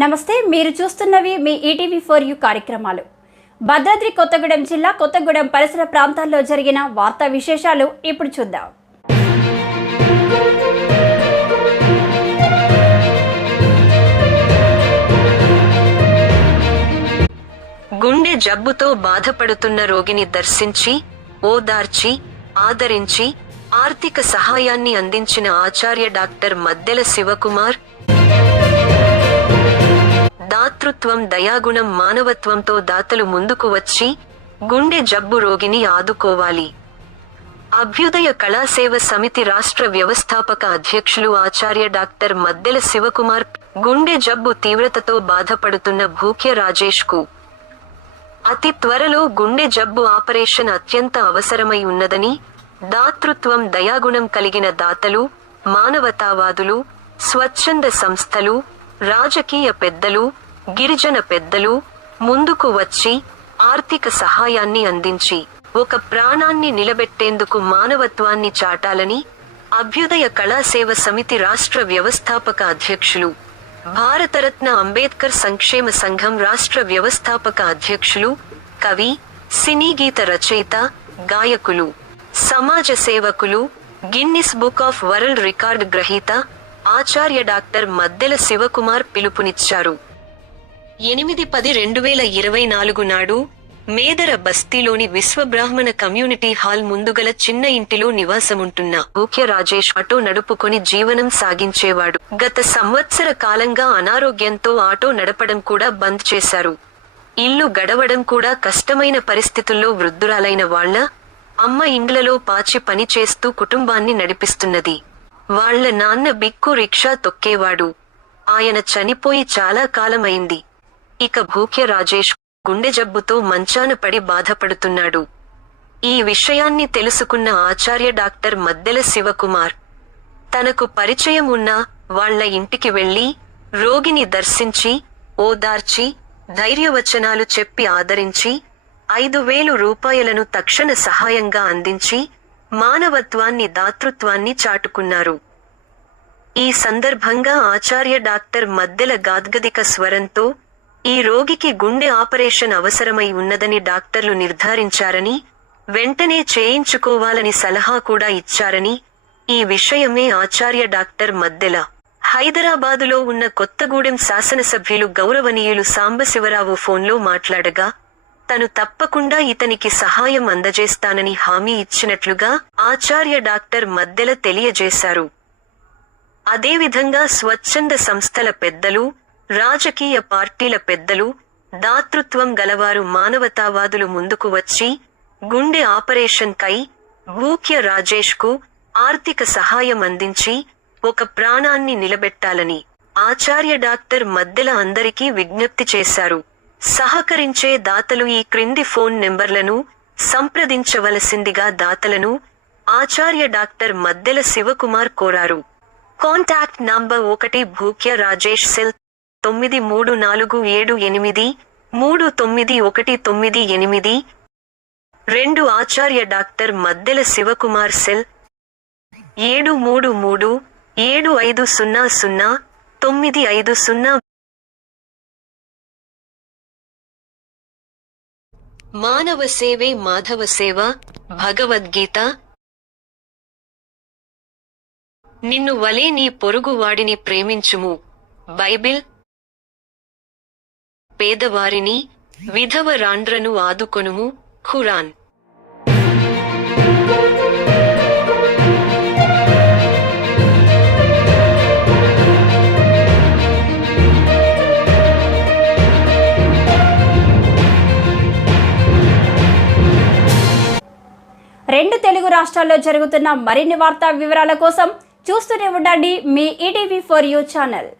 నమస్తే మీరు చూస్తున్నవి మీ ఈటీవీ ఫోర్ యూ కార్యక్రమాలు. భద్రాద్రి కొత్తగూడెం జిల్లా కొత్తగూడెం పరిసర ప్రాంతాల్లో జరిగిన వార్తా విశేషాలు ఇప్పుడు చూద్దాం. గుండె జబ్బుతో బాధపడుతున్న రోగిని దర్శించి ఓదార్చి ఆదరించి ఆర్థిక సహాయాన్ని అందించిన ఆచార్య డాక్టర్ మద్దెల శివకుమార్ దాతృత్వం దయాగుణం మానవత్వంతో దాతలు ముందుకు వచ్చి గుండె జబ్బు రోగిని ఆదుకోవాలి. అభ్యుదయ కళాసేవ సమితి రాష్ట్ర వ్యవస్థాపక అధ్యక్షులు ఆచార్య డాక్టర్ మద్దెల శివకుమార్ గుండె జబ్బు తీవ్రతతో బాధపడుతున్న భూక్య రాజేష్కు అతి త్వరలో గుండె జబ్బు ఆపరేషన్ అత్యంత అవసరమై ఉన్నదని దాతృత్వం దయాగుణం కలిగిన దాతలు మానవతావాదులు స్వచ్ఛంద సంస్థలు రాజకీయ పెద్దలు గిరిజన పెద్దలు ముందుకు వచ్చి ఆర్థిక సహాయాన్ని అందించి ఒక ప్రాణాన్ని నిలబెట్టేందుకు మానవత్వాన్ని చాటాలని అభ్యుదయ కళాసేవ సమితి రాష్ట్ర వ్యవస్థాపక అధ్యక్షులు భారతరత్న అంబేద్కర్ సంక్షేమ సంఘం రాష్ట్ర వ్యవస్థాపక అధ్యక్షులు కవి సినీ గీత రచయిత గాయకులు సమాజ సేవకులు Guinness book of world record గ్రహీత ఆచార్య డాక్టర్ మద్దెల శివకుమార్ పిలుపునిచ్చారు. ఎనిమిది పది రెండు వేల ఇరవై నాలుగు నాడు మేదర బస్తీలోని విశ్వబ్రాహ్మణ కమ్యూనిటీ హాల్ ముందుగల చిన్న ఇంటిలో నివాసముంటున్న ముఖ్య రాజేష్ ఆటో నడుపుకొని జీవనం సాగించేవాడు. గత సంవత్సర కాలంగా అనారోగ్యంతో ఆటో నడపడం కూడా బంద్ చేశారు. ఇల్లు గడవడం కూడా కష్టమైన పరిస్థితుల్లో వృద్ధురాలైన వాళ్ళ అమ్మ ఇండ్లలో పాచి పని చేస్తూ కుటుంబాన్ని నడిపిస్తున్నది. వాళ్ళ నాన్న బిక్కు రిక్షా తొక్కేవాడు. ఆయన చనిపోయి చాలా కాలమైంది. ఇక భూఖ్య రాజేష్ గుండె జబ్బుతో మంచాన పడి బాధపడుతున్నాడు. ఈ విషయాన్ని తెలుసుకున్న ఆచార్య డాక్టర్ మద్దెల శివకుమార్ తనకు పరిచయం ఉన్న వాళ్ళ ఇంటికి వెళ్ళి రోగిని దర్శించి ఓదార్చి ధైర్యవచనాలు చెప్పి ఆదరించి ఐదు వేలు రూపాయలను తక్షణ సహాయంగా అందించి మానవత్వాన్ని దాతృత్వాన్ని చాటుకున్నారు. ఈ సందర్భంగా ఆచార్య డాక్టర్ మద్దెల గాద్గదిక స్వరంతో ఈ రోగికి గుండె ఆపరేషన్ అవసరమై ఉన్నదని డాక్టర్లు నిర్ధారించారని వెంటనే చేయించుకోవాలని సలహా కూడా ఇచ్చారని ఈ విషయమే ఆచార్య డాక్టర్ మద్దెల. హైదరాబాదులో ఉన్న కొత్తగూడెం శాసనసభ్యులు గౌరవనీయులు సాంబశివరావు ఫోన్లో మాట్లాడగా తను తప్పకుండా ఇతనికి సహాయం అందజేస్తానని హామీ ఇచ్చినట్లుగా ఆచార్య డాక్టర్ మద్దెల తెలియజేశారు. అదేవిధంగా స్వచ్ఛంద సంస్థల పెద్దలు రాజకీయ పార్టీల పెద్దలు దాతృత్వం గలవారు మానవతావాదులు ముందుకు వచ్చి గుండె ఆపరేషన్ కై భూక్య రాజేష్కు ఆర్థిక సహాయం అందించి ఒక ప్రాణాన్ని నిలబెట్టాలని ఆచార్య డాక్టర్ మద్దెల అందరికీ విజ్ఞప్తి చేశారు. సహకరించే దాతలు ఈ క్రింది ఫోన్ నెంబర్లను సంప్రదించవలసిందిగా దాతలను ఆచార్య డాక్టర్ మద్దెల శివకుమార్ కోరారు. కాంటాక్ట్ నంబర్ ఒకటి భూక్య రాజేష్ సెల్ తొమ్మిది మూడు నాలుగు ఏడు ఎనిమిది మూడు తొమ్మిది ఒకటి తొమ్మిది ఎనిమిది. రెండు ఆచార్య డాక్టర్ మద్దెల శివకుమార్ సెల్. ఏడు మూడు మూడు ఏడు ఐదు సున్నా సున్నా తొమ్మిది ఐదు సున్నా. మానవ సేవే మాధవ సేవ భగవద్గీత. నిన్ను వలే నీ పొరుగువాడిని ప్రేమించుము. బైబిల్ పేదవారిని విధవరాండ్రను ఆదుకొనుము ఖురాన్. రెండు తెలుగు రాష్ట్రాల్లో జరుగుతున్న మరిన్ని వార్తా వివరాల కోసం చూస్తూనే ఉండండి మీ ఈటీవీ ఫర్ యూ ఛానల్.